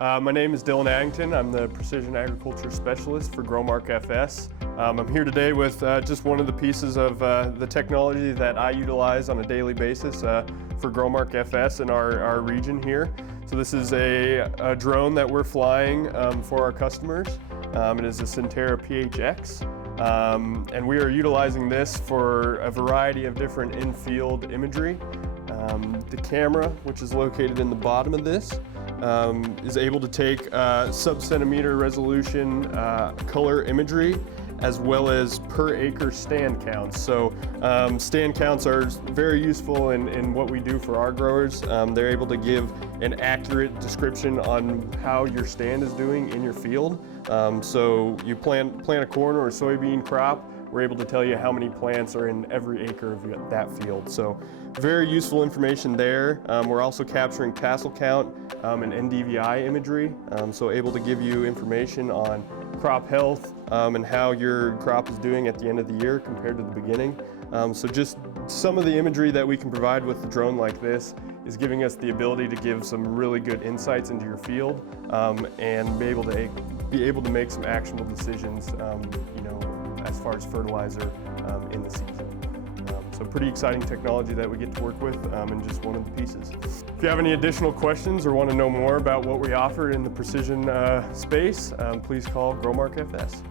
My name is Dylan Addington. I'm the Precision Agriculture Specialist for Growmark FS. I'm here today with just one of the pieces of the technology that I utilize on a daily basis for Growmark FS in our region here. So this is a drone that we're flying for our customers. It is a Centera PHX. And we are utilizing this for a variety of different in-field imagery. The camera, which is located in the bottom of this, is able to take sub-centimeter resolution color imagery as well as per acre stand counts. So stand counts are very useful in what we do for our growers. They're able to give an accurate description on how your stand is doing in your field. So you plant a corn or a soybean crop, we're able to tell you how many plants are in every acre of that field. So very useful information there. We're also capturing tassel count and NDVI imagery, so able to give you information on crop health and how your crop is doing at the end of the year compared to the beginning. So just some of the imagery that we can provide with a drone like this is giving us the ability to give some really good insights into your field and be able to make some actionable decisions, as far as fertilizer in the season. So pretty exciting technology that we get to work with and just one of the pieces. If you have any additional questions or want to know more about what we offer in the precision space, please call Growmark FS.